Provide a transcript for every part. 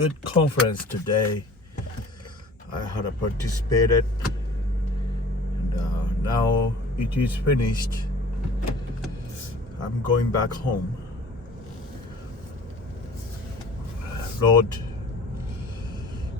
good conference today. I had participated, and now it is finished. I'm going back home. Lord,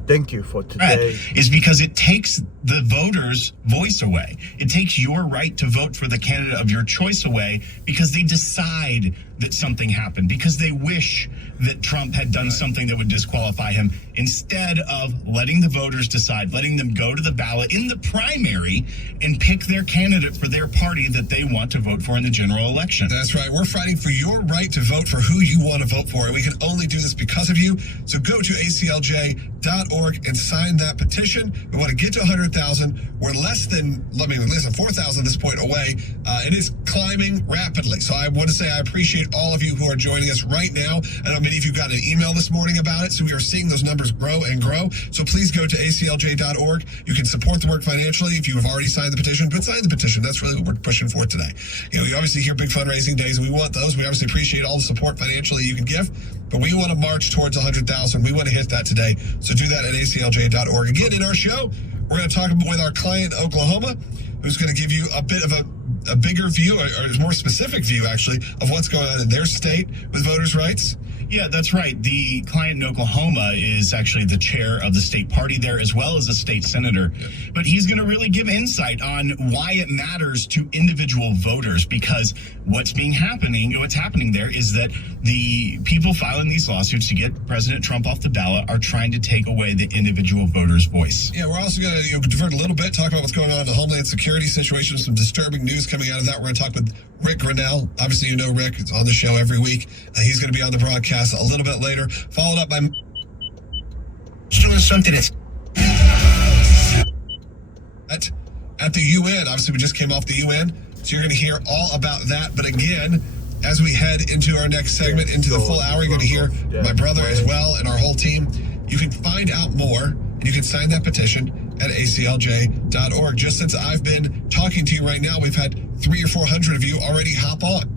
thank you for today. Is because it takes the voter's voice away. It takes your right to vote for the candidate of your choice away because they decide that something happened, because they wish that Trump had done something that would disqualify him, instead of letting the voters decide, letting them go to the ballot in the primary and pick their candidate for their party that they want to vote for in the general election. That's right. We're fighting for your right to vote for who you want to vote for, and we can only do this because of you. So go to aclj.org and sign that petition. We want to get to 100,000. We're less than 4,000 at this point away. It is climbing rapidly. So I want to say I appreciate all of you who are joining us right now. I know many of you got an email this morning about it, so we are seeing those numbers grow and grow. So please go to aclj.org. You can support the work financially if you have already signed the petition, but sign the petition. That's really what we're pushing for today. You know, we obviously hear big fundraising days, and we want those. We obviously appreciate all the support financially you can give, but we want to march towards 100,000. We want to hit that today. So do that at aclj.org. Again, in our show, we're going to talk with our client, Oklahoma, who's going to give you a bit of a bigger view, or a more specific view, actually, of what's going on in their state with voters' rights. Yeah, that's right. The client in Oklahoma is actually the chair of the state party there, as well as a state senator. But he's going to really give insight on why it matters to individual voters, because what's happening there is that the people filing these lawsuits to get President Trump off the ballot are trying to take away the individual voter's voice. Yeah, we're also going to divert a little bit, talk about what's going on in the Homeland Security situation, some disturbing news coming out of that. We're going to talk with Rick Grinnell. Obviously, you know Rick. It's on the show every week. He's going to be on the broadcast a little bit later, followed up by something that's at the UN. Obviously, we just came off the UN, so you're going to hear all about that. But again, as we head into our next segment, into the full hour, you're going to hear my brother as well and our whole team. You can find out more, and you can sign that petition at aclj.org. Just since I've been talking to you right now, we've had 300 or 400 of you already hop on.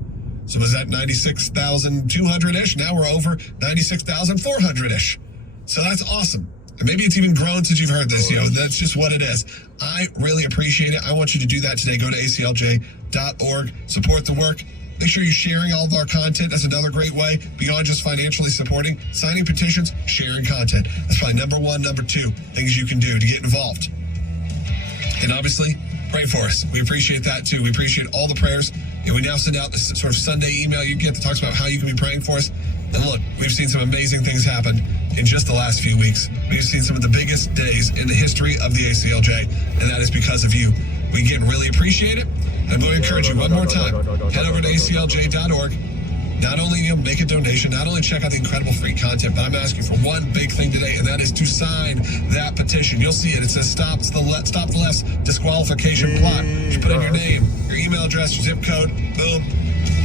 So was that 96,200-ish? Now we're over 96,400-ish. So that's awesome. And maybe it's even grown since you've heard this. You know, that's just what it is. I really appreciate it. I want you to do that today. Go to aclj.org. Support the work. Make sure you're sharing all of our content. That's another great way, beyond just financially supporting. Signing petitions, sharing content. That's probably number one. Number two, things you can do to get involved. And obviously, pray for us. We appreciate that too. We appreciate all the prayers. And we now send out this sort of Sunday email you get that talks about how you can be praying for us. And look, we've seen some amazing things happen in just the last few weeks. We've seen some of the biggest days in the history of the ACLJ, and that is because of you. We again really appreciate it. And I'm going to encourage you one more time. Head over to aclj.org. Not only make a donation, not only check out the incredible free content, but I'm asking for one big thing today, and that is to sign that petition. You'll see it. It says Stop the Left's Disqualification Plot. Just put in your name, your email address, your zip code. Boom.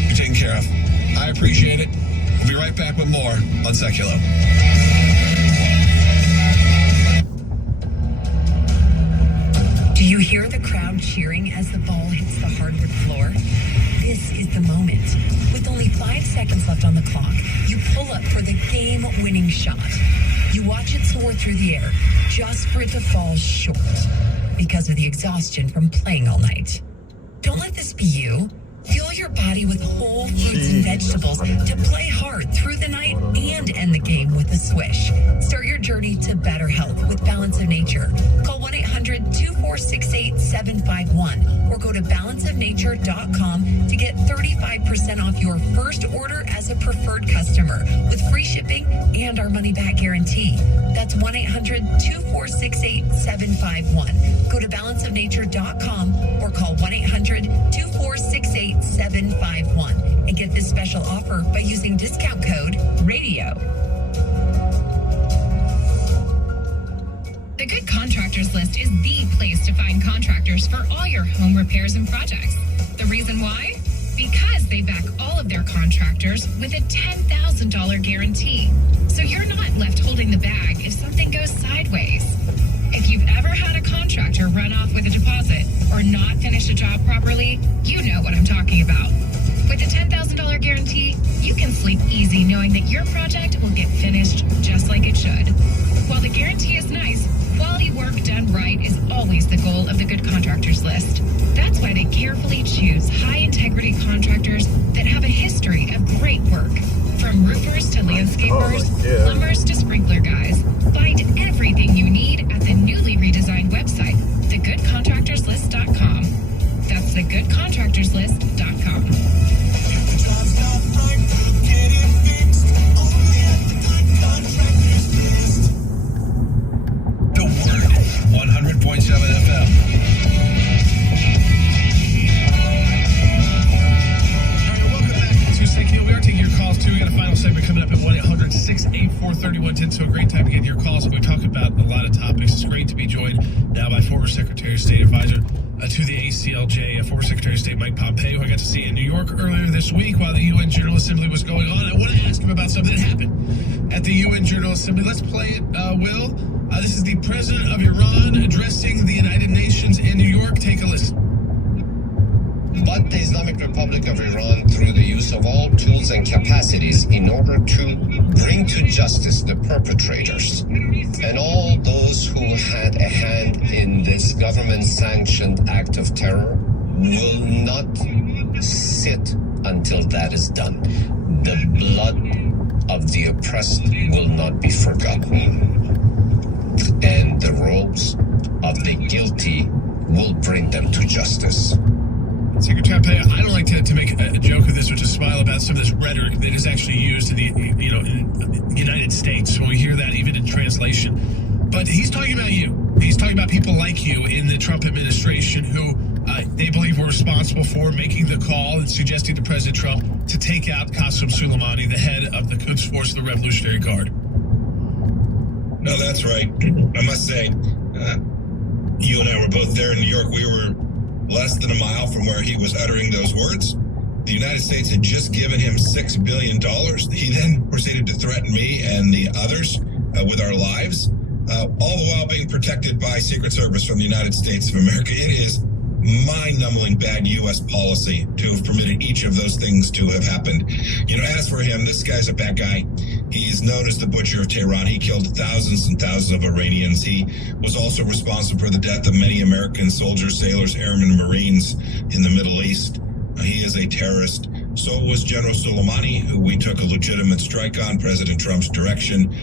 You're taken care of. I appreciate it. We'll be right back with more on Seculo. Do you hear the crowd cheering as the ball hits the hardwood floor? This is the moment. With only 5 seconds left on the clock, you pull up for the game-winning shot. You watch it soar through the air, just for it to fall short because of the exhaustion from playing all night. Don't let this be you. Fuel your body with whole fruits and vegetables to play hard through the night and end the game with a swish. Start your journey to better health with Balance of Nature. Call 1-800-246-8751 or go to balanceofnature.com to get 35% off your first order as a preferred customer with free shipping and our money-back guarantee. That's 1-800-246-8751. Go to balanceofnature.com or call 1-800-246-8751 and get this special offer by using discount code RADIO. The Good Contractors List is the place to find contractors for all your home repairs and projects. The reason why? Because they back all of their contractors with a $10,000 guarantee. So you're not left holding the bag if something goes sideways. If you've ever had a contractor run off with a deposit or not finish a job properly, you know what I'm talking about. With a $10,000 guarantee, you can sleep easy easy knowing that your project will get finished just like it should. While the guarantee is nice, quality work done right is always the goal of the Good Contractors list. That's why they carefully choose high-integrity contractors that have a history of great work. From roofers to landscapers, plumbers to sprinkler guys. Find everything you need at the newly redesigned website, thegoodcontractorslist.com. That's thegoodcontractorslist.com. The Word, 100.7 FM. Welcome back to Snake Hill. We are taking your calls too. We got a final segment coming up at 1-800-684-3110. So a great time to get your calls. We talk about a lot of topics. It's great to be joined now by former Secretary of State Advisor to the ACLJ, former Secretary of State Mike Pompeo, who I got to see in New York earlier this week while the UN General Assembly was going on. I want to ask him about something that happened at the UN General Assembly. Let's play it, Will. This is the president of Iran addressing the United Nations in New York. Take a listen. But the Islamic Republic of Iran, through the use of all tools and capacities in order to bring to justice the perpetrators and all those who had a hand in this government-sanctioned act of terror, will not sit until that is done. The blood of the oppressed will not be forgotten. And the robes of the guilty will bring them to justice. Secretary Pompeo, I don't like to make a joke of this or to smile about some of this rhetoric that is actually used in the in the United States when we hear that even in translation. But he's talking about you. He's talking about people like you in the Trump administration who they believe were responsible for making the call and suggesting to President Trump to take out Qasem Soleimani, the head of the Quds Force of the Revolutionary Guard. No, that's right. I must say, you and I were both there in New York. We were less than a mile from where he was uttering those words. The United States had just given him $6 billion. He then proceeded to threaten me and the others with our lives, all the while being protected by Secret Service from the United States of America. It is mind-numbing bad U.S. policy to have permitted each of those things to have happened. As for him, this guy's a bad guy. He is known as the Butcher of Tehran. He killed thousands and thousands of Iranians. He was also responsible for the death of many American soldiers, sailors, airmen, and Marines in the Middle East. He is a terrorist. So was General Soleimani, who we took a legitimate strike on, President Trump's direction.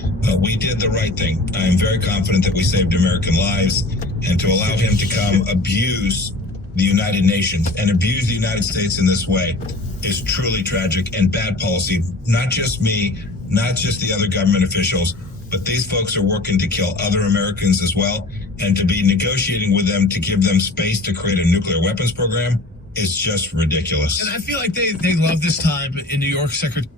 We did the right thing. I am very confident that we saved American lives. And to allow him to come abuse the United Nations and abuse the United States in this way is truly tragic and bad policy. Not just me, not just the other government officials, but these folks are working to kill other Americans as well. And to be negotiating with them to give them space to create a nuclear weapons program is just ridiculous. And I feel like they love this time in New York, Secretary